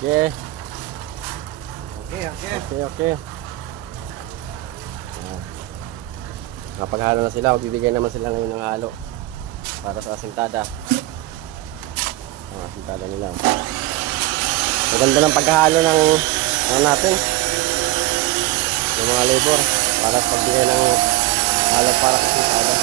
Okay. Okay. Okay. Napaghalo na sila. Magbibigay naman sila ngayon ng halo para sa asintada. Ang asintada nila. Maganda ng paghahalo ng ano natin, yung mga labor para sa pagbigay ng halo para sa asintada.